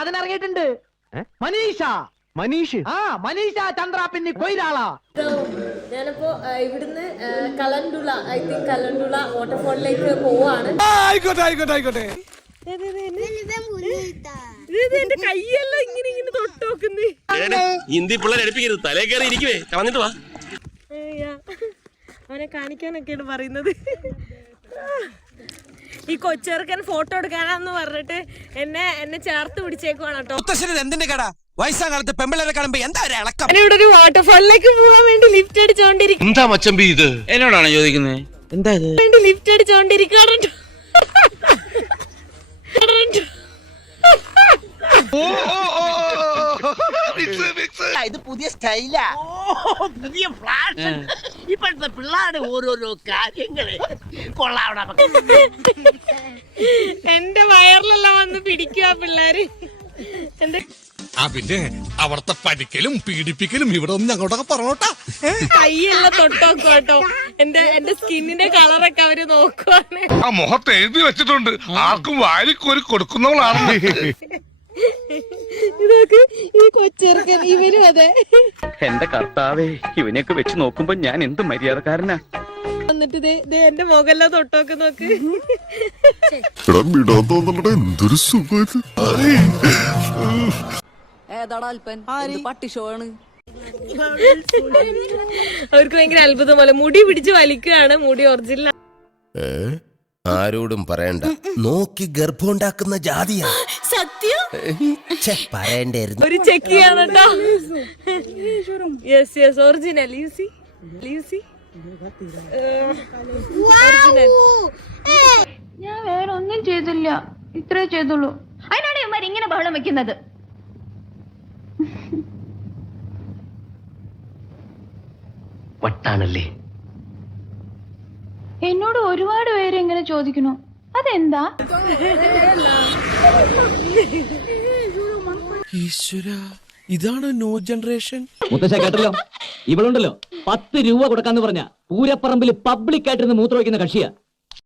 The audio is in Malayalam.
അതിനിറങ്ങിയിട്ടുണ്ട്. മനീഷ മനീഷ ചന്ദ്ര പിന്നെ കൊയിലാളാ. ഞാനിപ്പോ ഇവിടുന്ന് കലണ്ടുള കലണ്ടുള വാട്ടർഫോളിലേക്ക് പോവാണ്. എന്റെ കൈയെല്ലാം ഇങ്ങനെ തൊട്ട് നോക്കുന്നേ. ഹിന്ദി പിള്ളേർ എടുപ്പിക്കരുത്, തലേ കയറി ഇരിക്കുവേ, കളഞ്ഞിട്ട് വാ. അവനെ കാണിക്കാനൊക്കെയാണ് പറയുന്നത്. ഈ കൊച്ചെറുക്കൻ ഫോട്ടോ എടുക്കാനാന്ന് പറഞ്ഞിട്ട് എന്നെ ചേർത്ത് പിടിച്ചേക്കുവാണ് കേട്ടോ. എന്തിന്റെ കട വയസ്സാകാലത്ത് പെമ്പിളരെ കാണുമ്പോ എന്താ ഇളക്കം. ഇവിടെ ഒരു വാട്ടർഫോളിലേക്ക് പോവാൻ വേണ്ടി ലിഫ്റ്റ് അടിച്ചോണ്ടിരിക്കും. എന്താ മച്ചമ്പി ഇത്? എന്നോടാണ് ചോദിക്കുന്നത്. എന്താ ഇത്? വേണ്ടി ലിഫ്റ്റ് അടിച്ചോണ്ടിരിക്കാണ്. ഇത് പുതിയ സ്റ്റൈലാ, പുതിയ ഫ്ലാഷ്. ഇപ്പോഴത്തെ പിള്ളേരുടെ ഓരോരോ കാര്യങ്ങള് കൊള്ളാവണം. എന്റെ വയറിലെല്ലാം വന്ന് പിടിക്കുക പിള്ളേര്. എന്റെ പിന്നെ അവിടുത്തെ പഠിക്കലും പീഡിപ്പിക്കലും ഇവിടെ ഒന്നും ഞങ്ങളോടൊക്കെ പറഞ്ഞോട്ടാ. കൈയെല്ലാം തൊട്ടോക്കും കേട്ടോ. എന്റെ സ്കിന്നിന്റെ കളറൊക്കെ അവര് നോക്കുവാണ്. ആ മുഖത്ത് എഴുതി വെച്ചിട്ടുണ്ട്, ആർക്കും വാരിക്കോരി കൊടുക്കുന്നവളാണ്. ഇതൊക്കെ ഈ കൊച്ചിറക്കൻ ഇവരും അതെ. എന്റെ കർത്താവേ, ഇവനെയൊക്കെ വെച്ച് നോക്കുമ്പോ ഞാൻ എന്ത് മര്യാദക്കാരനാ. എന്നിട്ട് എന്റെ മുഖെല്ലാം തൊട്ടോക്ക് നോക്ക്. എന്തൊരു സുഖം. അവർക്ക് ഭയങ്കര അത്ഭുതം പോലെ മുടി പിടിച്ച് വലിക്കുകയാണ്. മുടി ഒറിജിനൽ. ആരോടും പറയണ്ട, നോക്കി ഗർഭമുണ്ടാക്കുന്ന ജാതിയാ. സത്യം പറയണ്ടായിരുന്നു. ഒരു ചെക്ക് ചെയ്യാണ് കേട്ടോ. Yes yes original. ലൂസി ഞാൻ വേറെ ഒന്നും ചെയ്തില്ല, ഇത്രേ ചെയ്തുള്ളൂ. അതിനാണ് ഇവന്മാർ ഇങ്ങനെ ബഹളം വെക്കുന്നത്. വട്ടാണല്ലേ. എന്നോട് ഒരുപാട് പേര് ഇങ്ങനെ ചോദിക്കണു, അതെന്താ? ഈശ്വര, ഇതാണ് ന്യൂ ജനറേഷൻ. മുത്തശ്ശ കേട്ടല്ലോ, ഇവളുണ്ടല്ലോ 10 രൂപ കൊടുക്കാന്ന് പറഞ്ഞ പൂരപ്പറമ്പിൽ പബ്ലിക് ആയിട്ടിരുന്ന് മൂത്രമൊഴിക്കുന്ന കക്ഷിയാ.